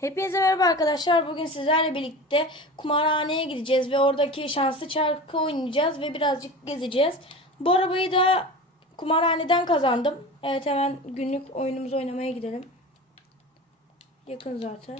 Hepinize merhaba arkadaşlar. Bugün sizlerle birlikte kumarhaneye gideceğiz ve oradaki şanslı çarkı oynayacağız ve birazcık gezeceğiz. Bu arabayı da kumarhaneden kazandım. Evet hemen günlük oyunumuzu oynamaya gidelim. Yakın zaten.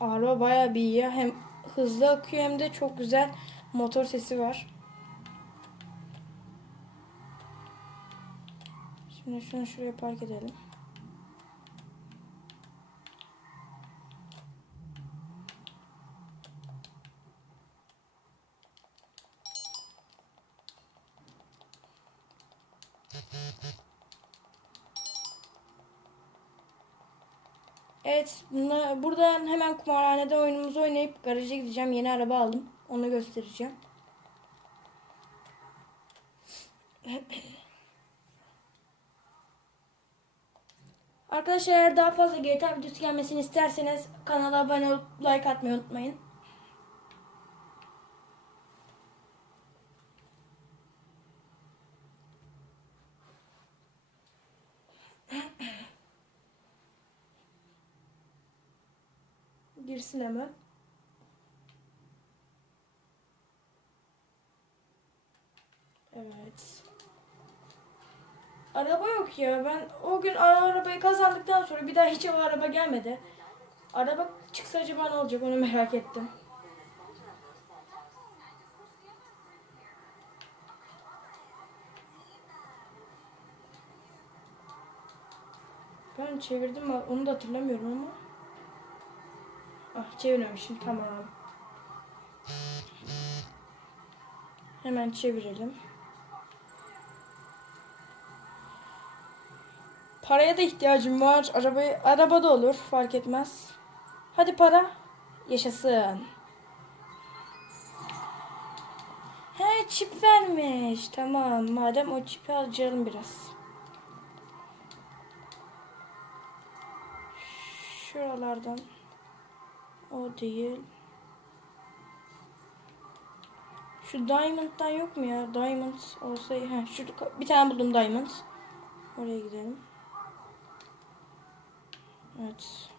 Araba bayağı bir iyi. Hem hızlı akıyor hem de çok güzel motor sesi var. Şimdi şunu şuraya park edelim. Evet, buradan hemen kumarhanede oyunumuzu oynayıp garaja gideceğim. Yeni araba aldım. Onu göstereceğim. Arkadaşlar eğer daha fazla GTA videosu gelmesini isterseniz kanala abone olup like atmayı unutmayın. Girsin hemen. Evet. Araba yok ya. Ben o gün ara- arabayı kazandıktan sonra bir daha hiç o araba gelmedi. Araba çıksa acaba ne olacak onu merak ettim. Ben çevirdim onu da hatırlamıyorum ama. Çevirmemişim tamam. Hemen çevirelim. Paraya da ihtiyacım var. Arabayı araba da olur fark etmez. Hadi para. Yaşasın. He çip vermiş. Tamam. Madem o çipi harcayalım biraz. Şuralardan. O değil. Şu Diamond'dan yok mu ya? Diamond olsa ha şurada bir tane buldum Diamond. Oraya gidelim. Evet.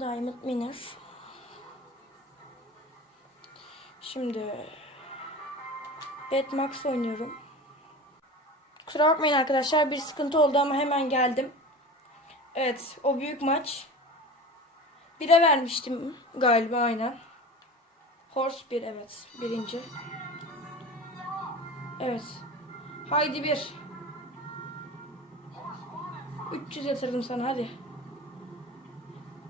Diamond Miner. Şimdi Batmax oynuyorum. Kusura bakmayın arkadaşlar bir sıkıntı oldu ama hemen geldim. Evet o büyük maç. Bire vermiştim galiba aynen. Horse bir evet birinci. Evet. Haydi bir. 300 yatırdım sana hadi.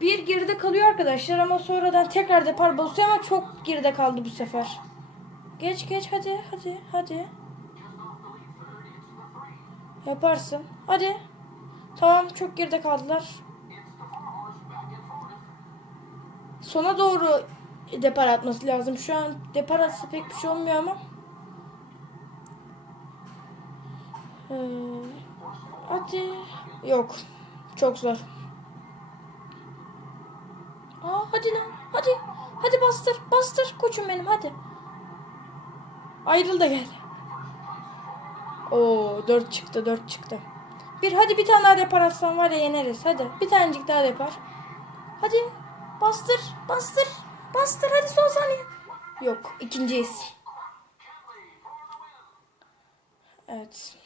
Bir geride kalıyor arkadaşlar ama sonradan tekrar depar basıyor ama çok geride kaldı bu sefer. Geç geç hadi hadi hadi. Yaparsın. Hadi. Tamam çok geride kaldılar. Sona doğru depar atması lazım. Şu an depar atsa pek bir şey olmuyor ama. Ee, hadi. Yok. Çok zor. Aa hadi lan. Hadi. Hadi bastır. Bastır koçum benim hadi. Ayrıl da gel. Oo 4 çıktı 4 çıktı. Bir hadi bir tane daha depar atsan var ya yeneriz. Hadi bir tanecik daha depar. Hadi bastır bastır bastır hadi son saniye. Yok ikinciyiz. Evet.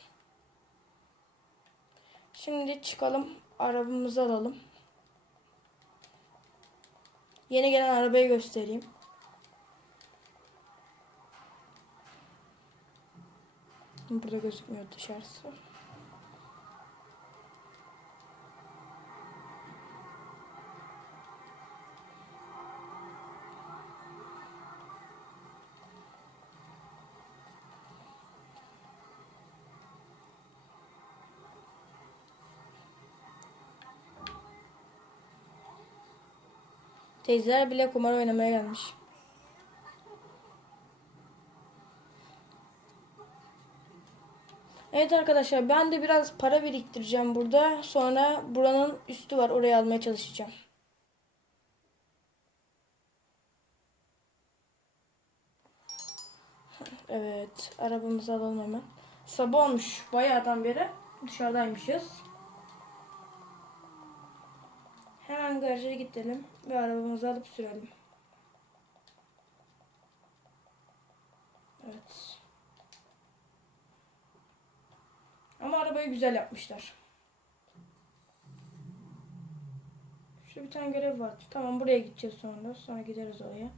Şimdi çıkalım arabamızı alalım. Yeni gelen arabayı göstereyim. Burada gözükmüyor dışarısı. Teyzeler bile kumar oynamaya gelmiş. Evet arkadaşlar ben de biraz para biriktireceğim burada. Sonra buranın üstü var oraya almaya çalışacağım. Evet arabamızı alalım hemen. Sabah olmuş bayağıdan beri dışarıdaymışız. Hemen garaja gidelim ve arabamızı alıp sürelim. Evet. Güzel yapmışlar. Şurada bir tane görev var. Tamam buraya gideceğiz sonra. Sonra gideriz oraya.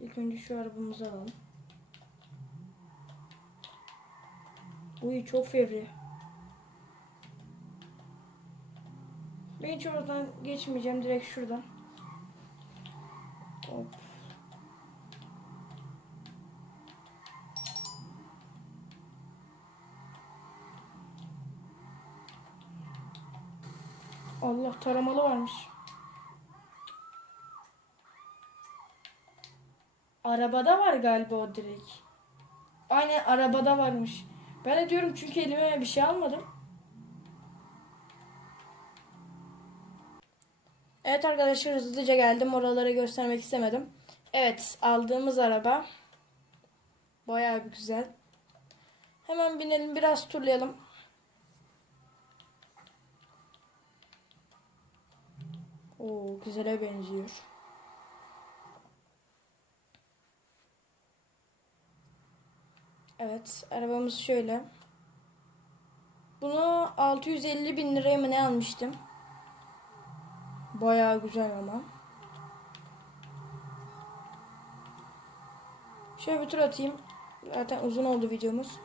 İlk önce şu arabamızı alalım. Uy çok fevri. Ben hiç oradan geçmeyeceğim. Direkt şuradan. Hop. Allah taramalı varmış. Arabada var galiba o direkt. Aynen arabada varmış. Ben de diyorum çünkü elime bir şey almadım. Evet arkadaşlar hızlıca geldim. Oraları göstermek istemedim. Evet aldığımız araba. Bayağı bir güzel. Hemen binelim biraz turlayalım. Oo güzele benziyor. Evet arabamız şöyle. Bunu 650 bin liraya mı ne almıştım? Bayağı güzel ama. Şöyle bir tur atayım. Zaten uzun oldu videomuz.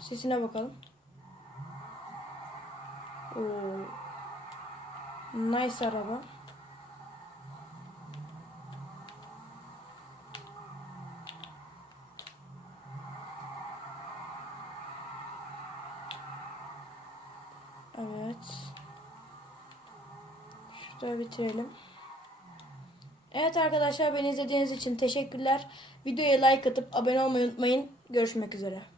Sesine bakalım. Oo. Nice araba. Evet. Şurada bitirelim. Evet arkadaşlar beni izlediğiniz için teşekkürler. Videoya like atıp abone olmayı unutmayın. Görüşmek üzere.